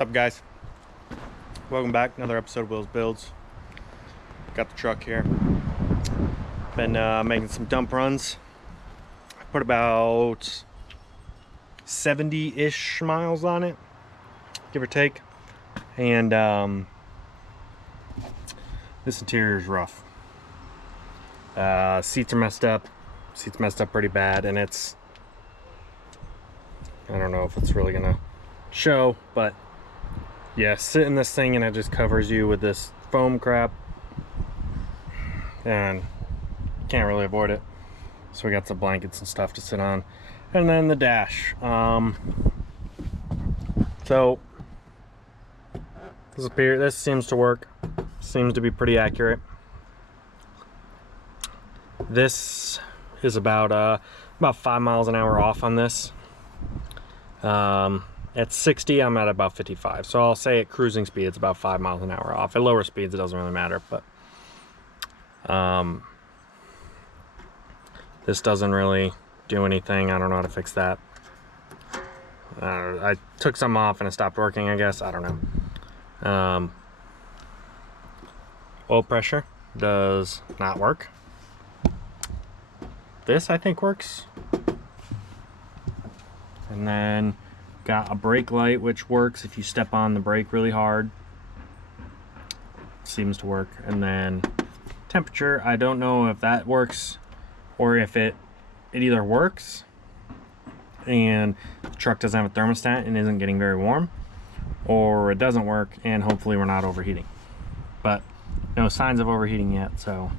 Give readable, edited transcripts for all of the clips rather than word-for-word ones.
What's up, guys? Welcome back. Another episode of Will's Builds. Got the truck here. Been making some dump runs. I put about 70-ish miles on it, give or take. And this interior is rough. Seats are messed up. Seats messed up pretty bad, and it's, I don't know if it's really gonna show, but yeah, sit in this thing and it just covers you with this foam crap and can't really avoid it. So we got some blankets and stuff to sit on, and then the dash. So this seems to work. Seems to be pretty accurate. This is about 5 miles an hour off on this. At 60, I'm at about 55. So I'll say at cruising speed, it's about 5 miles an hour off. At lower speeds, it doesn't really matter. But this doesn't really do anything. I don't know how to fix that. I took some off and it stopped working, I guess. I don't know. Oil pressure does not work. This, I think, works. And then got a brake light, which works if you step on the brake really hard. Seems to work. And then temperature, I don't know if that works or if it either works and the truck doesn't have a thermostat and isn't getting very warm, or it doesn't work and hopefully we're not overheating. But no signs of overheating yet, so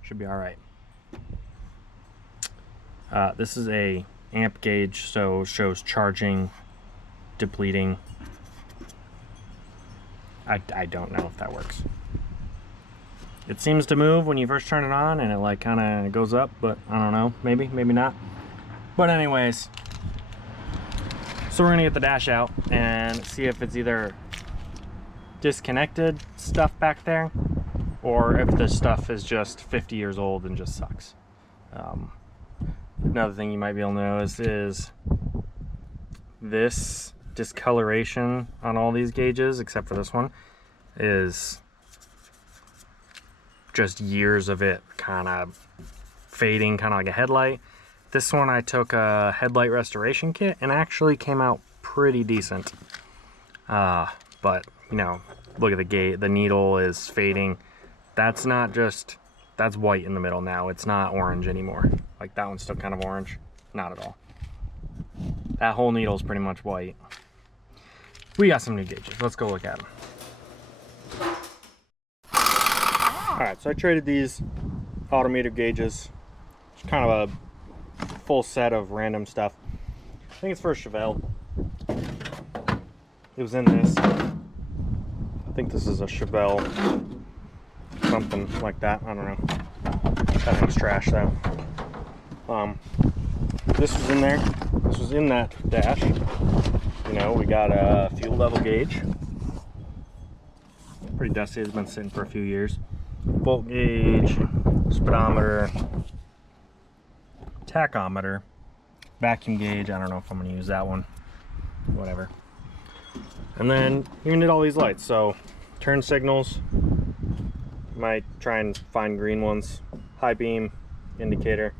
should be all right. This is a amp gauge, so it shows charging, depleting. I don't know if that works. It seems to move when you first turn it on and it like kind of goes up, but I don't know, maybe not. But anyways, so we're gonna get the dash out and see if it's either disconnected stuff back there or if this stuff is just 50 years old and just sucks. Another thing you might be able to notice is this discoloration on all these gauges, except for this one, is just years of it kind of fading, kind of like a headlight. This one I took a headlight restoration kit and actually came out pretty decent. But you know, look at the gate, the needle is fading. That's not just, that's white in the middle now. It's not orange anymore. Like that one's still kind of orange. Not at all. That whole needle is pretty much white. We got some new gauges. Let's go look at them. Alright, so I traded these Autometer gauges. It's kind of a full set of random stuff. I think it's for a Chevelle. It was in this. I think this is a Chevelle. Something like that. I don't know. That thing's trash though. This was in there. This was in that dash. You know, we got a fuel level gauge. Pretty dusty. It's been sitting for a few years. Volt gauge, speedometer, tachometer, vacuum gauge. I don't know if I'm going to use that one. Whatever. And then even did all these lights. So turn signals. Might try and find green ones. High beam indicator.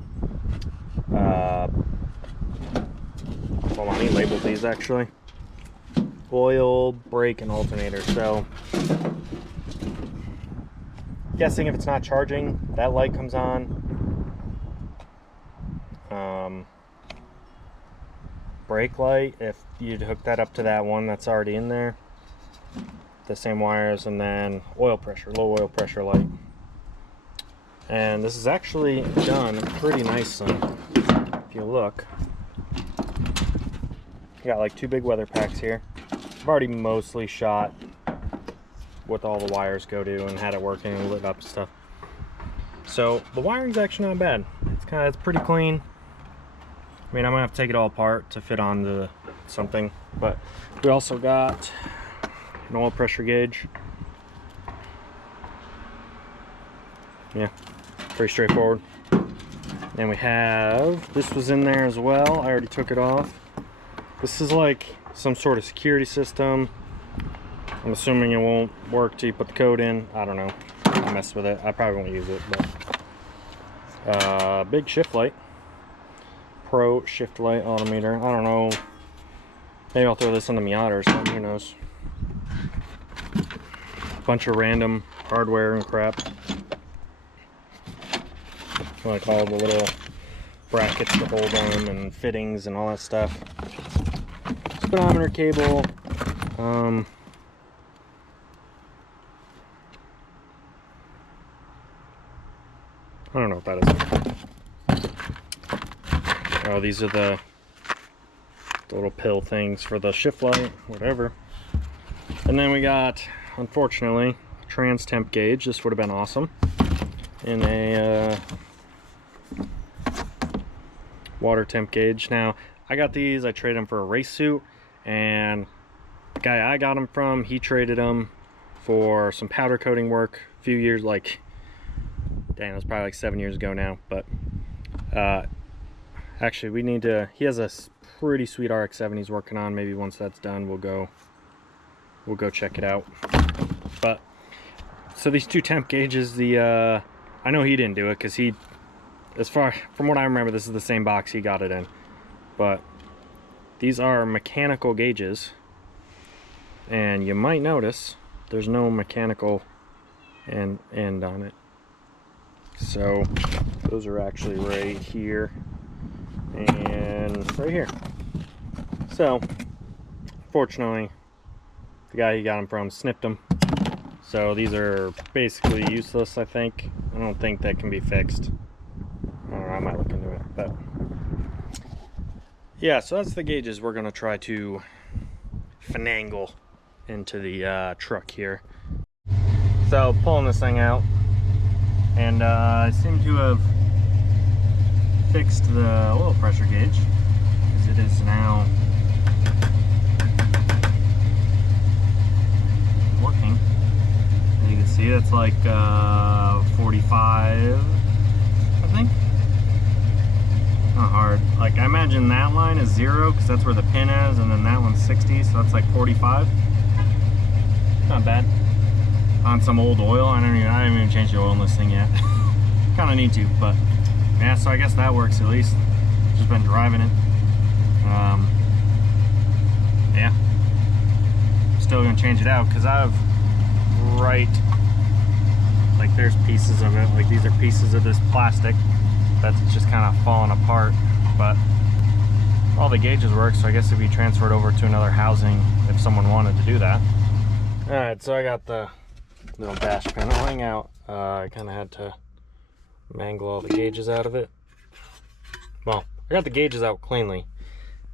Hold on, he labeled these actually. Oil, brake, and alternator. So guessing if it's not charging, that light comes on. Brake light, if you'd hook that up to that one that's already in there, the same wires. And then oil pressure, low oil pressure light. And this is actually done pretty nicely. If you look, you got like 2 big weather packs here. I've already mostly shot what all the wires go to and had it working and lit up and stuff. So the wiring's actually not bad. It's pretty clean. I mean, I'm gonna have to take it all apart to fit onto something, but we also got an oil pressure gauge. Yeah, pretty straightforward. And we have, this was in there as well. I already took it off. This is like some sort of security system. I'm assuming it won't work till you put the code in. I don't know. I'll mess with it. I probably won't use it, but big shift light. Pro shift light Autometer. I don't know. Maybe I'll throw this on the Miata or something, who knows. Bunch of random hardware and crap. What I call the little brackets to hold them and fittings and all that stuff. Speedometer cable. I don't know what that is. Oh, these are the little pill things for the shift light, whatever. And then we got, unfortunately, a trans temp gauge. This would have been awesome. In a water temp gauge. Now, I got these, I traded them for a race suit, and the guy I got them from, he traded them for some powder coating work a few years, like, dang, it was probably like 7 years ago now, but actually we need to, he has a pretty sweet RX-7 he's working on. Maybe once that's done we'll go check it out. But so these two temp gauges, the I know he didn't do it because he, as far from what I remember, this is the same box he got it in, but these are mechanical gauges, and you might notice there's no mechanical end on it. So those are actually right here and right here. So fortunately the guy he got them from snipped them, so these are basically useless. I think, I don't think that can be fixed. I don't know, I might look into it, but yeah, so that's the gauges we're gonna try to finagle into the truck here. So pulling this thing out, and I seem to have fixed the oil pressure gauge, because it is now working. As you can see, it's like 45, I think. Not hard. Like, I imagine that line is 0 because that's where the pin is, and then that one's 60, so that's like 45. Not bad. On some old oil. I haven't even changed the oil in this thing yet. Kind of need to, but yeah. So I guess that works at least. Just been driving it. Yeah. Still gonna change it out because I've like there's pieces of it. Like these are pieces of this plastic that's just kind of falling apart. But all the gauges work, so I guess it'd be transferred over to another housing if someone wanted to do that. All right, so I got the little dash paneling out. I kind of had to mangle all the gauges out of it. Well, I got the gauges out cleanly,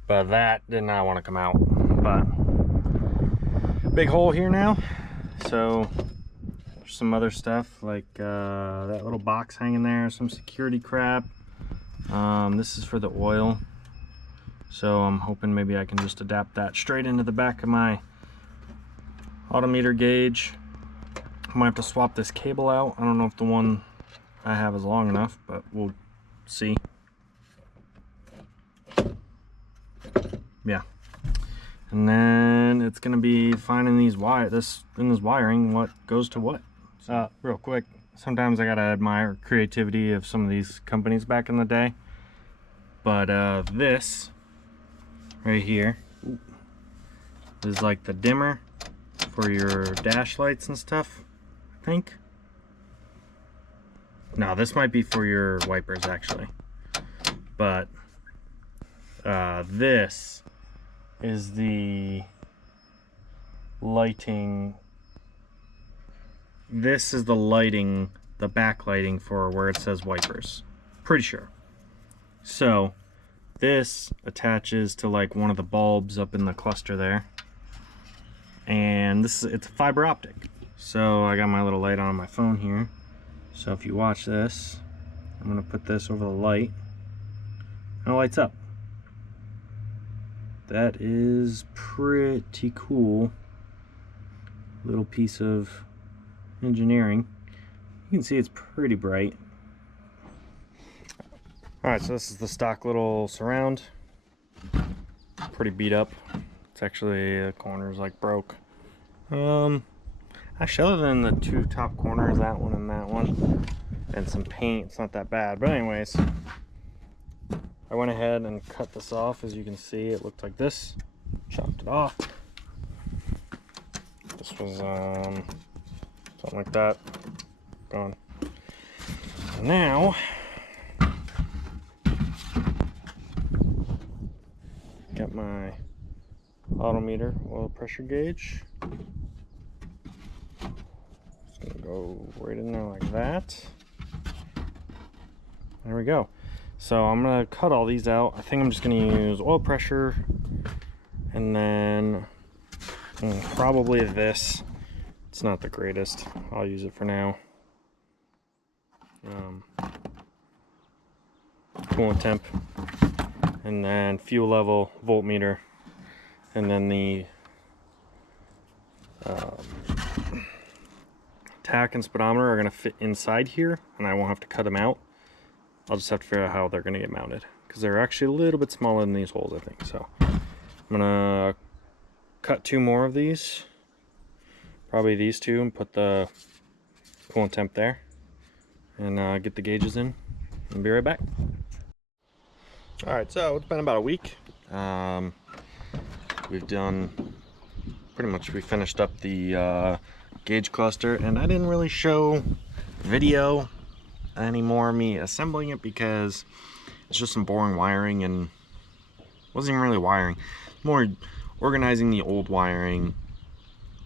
but that did not want to come out. But big hole here now, so there's some other stuff like that little box hanging there, some security crap. This is for the oil, so I'm hoping maybe I can just adapt that straight into the back of my Autometer gauge. I might have to swap this cable out. I don't know if the one I have is long enough, but we'll see. Yeah. And then it's gonna be finding these in this wiring what goes to what. Real quick, sometimes I gotta admire creativity of some of these companies back in the day. But this right here is like the dimmer for your dash lights and stuff, I think. No, this might be for your wipers actually. But this is the lighting. This is the lighting, the backlighting for where it says wipers. Pretty sure. So this attaches to like one of the bulbs up in the cluster there. And it's a fiber optic. So I got my little light on my phone here. So if you watch this, I'm gonna put this over the light and it lights up. That is pretty cool. Little piece of engineering. You can see it's pretty bright. Alright, so this is the stock little surround. Pretty beat up. It's actually, the corner's like broke. Actually, other than the two top corners, that one and that one, and some paint, it's not that bad. But anyways, I went ahead and cut this off. As you can see, it looked like this. Chopped it off. This was something like that. Gone. Now, got my Autometer oil pressure gauge. Just gonna go right in there like that. There we go. So I'm gonna cut all these out. I think I'm just gonna use oil pressure, and then probably this. It's not the greatest. I'll use it for now. Coolant temp, and then fuel level, voltmeter, and then the tach and speedometer are going to fit inside here, and I won't have to cut them out. I'll just have to figure out how they're going to get mounted, because they're actually a little bit smaller than these holes, I think. So I'm going to cut two more of these, probably these two, and put the coolant temp there, and get the gauges in, and be right back. Alright, so it's been about a week. We've done pretty much, we finished up the gauge cluster, and I didn't really show video anymore, me assembling it, because it's just some boring wiring, and wasn't even really wiring, more organizing the old wiring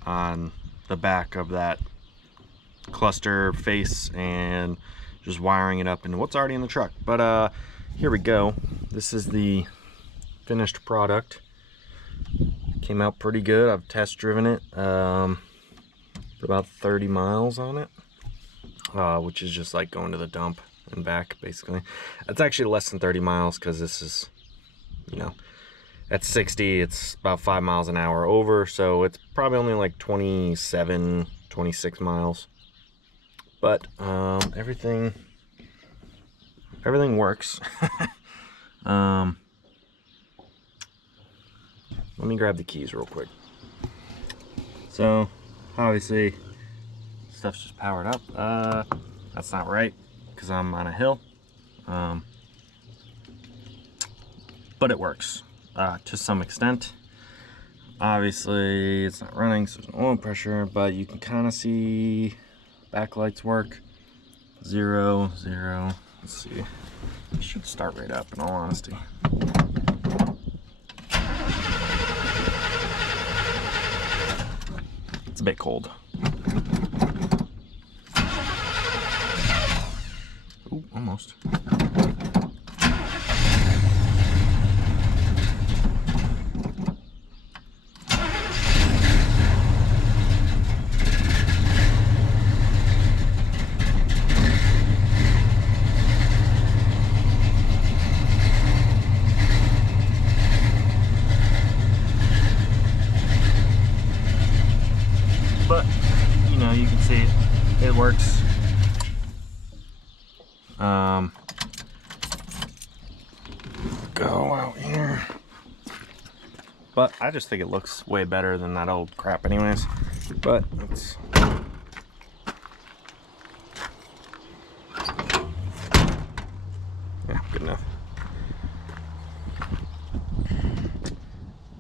on the back of that cluster face and just wiring it up into what's already in the truck. But here we go. This is the finished product. Came out pretty good. I've test driven it. Put about 30 miles on it, which is just like going to the dump and back, basically. It's actually less than 30 miles, because this is, you know, at 60, it's about 5 miles an hour over, so it's probably only like 27, 26 miles. But everything works. Let me grab the keys real quick. So obviously stuff's just powered up. That's not right, because I'm on a hill. But it works to some extent. Obviously it's not running, so there's no oil pressure, but you can kind of see backlights work. 0, 0. Let's see. It should start right up, in all honesty. It's a bit cold. Ooh, almost. But, you know, you can see it works. Go out here. But I just think it looks way better than that old crap anyways. But it's... yeah, good enough.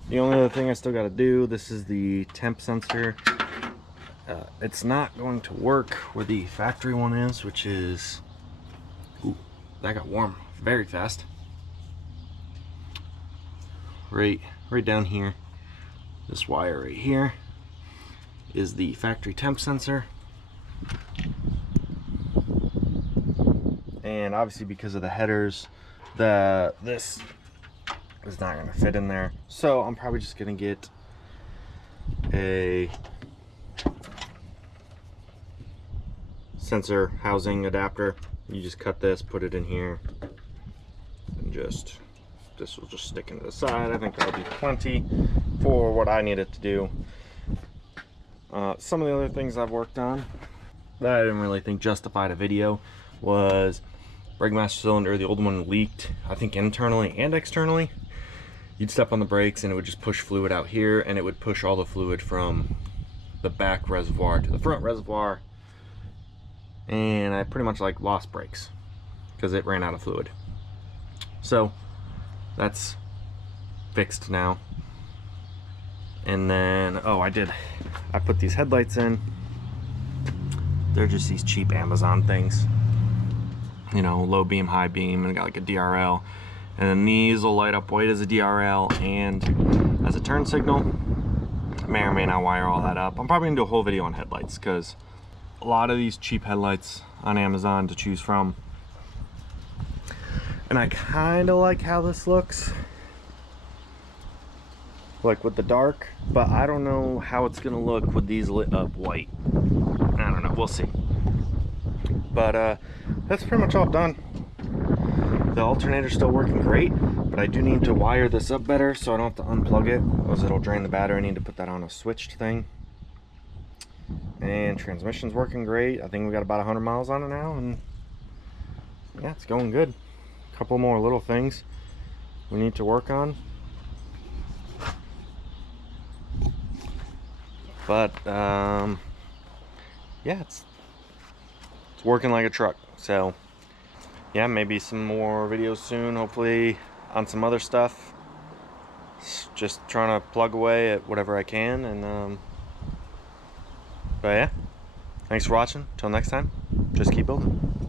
The only other thing I still got to do, this is the temp sensor. It's not going to work where the factory one is, which is... ooh, that got warm very fast. Right down here, this wire right here is the factory temp sensor. And obviously because of the headers, this is not going to fit in there. So I'm probably just going to get a sensor housing adapter. You just cut this, put it in here, and just, this will just stick into the side. I think that'll be plenty for what I need it to do. Some of the other things I've worked on that I didn't really think justified a video was brake master cylinder. The old one leaked, I think internally and externally. You'd step on the brakes and it would just push fluid out here, and it would push all the fluid from the back reservoir to the front reservoir, and I pretty much like lost brakes because it ran out of fluid. So that's fixed now. And then, oh, I put these headlights in. They're just these cheap Amazon things, you know, low beam, high beam, and I got like a DRL. And then these will light up white as a DRL and as a turn signal. I may or may not wire all that up. I'm probably gonna do a whole video on headlights because a lot of these cheap headlights on Amazon to choose from. And I kind of like how this looks, like with the dark, but I don't know how it's gonna look with these lit up white. I don't know, we'll see. But that's pretty much all done. The alternator's still working great, but I do need to wire this up better so I don't have to unplug it, because it'll drain the battery. I need to put that on a switched thing. And transmission's working great. I think we got about 100 miles on it now, and yeah, it's going good. A couple more little things we need to work on. But yeah, it's working like a truck. So yeah, maybe some more videos soon, hopefully on some other stuff. Just trying to plug away at whatever I can. And but yeah, thanks for watching. Till next time, just keep building.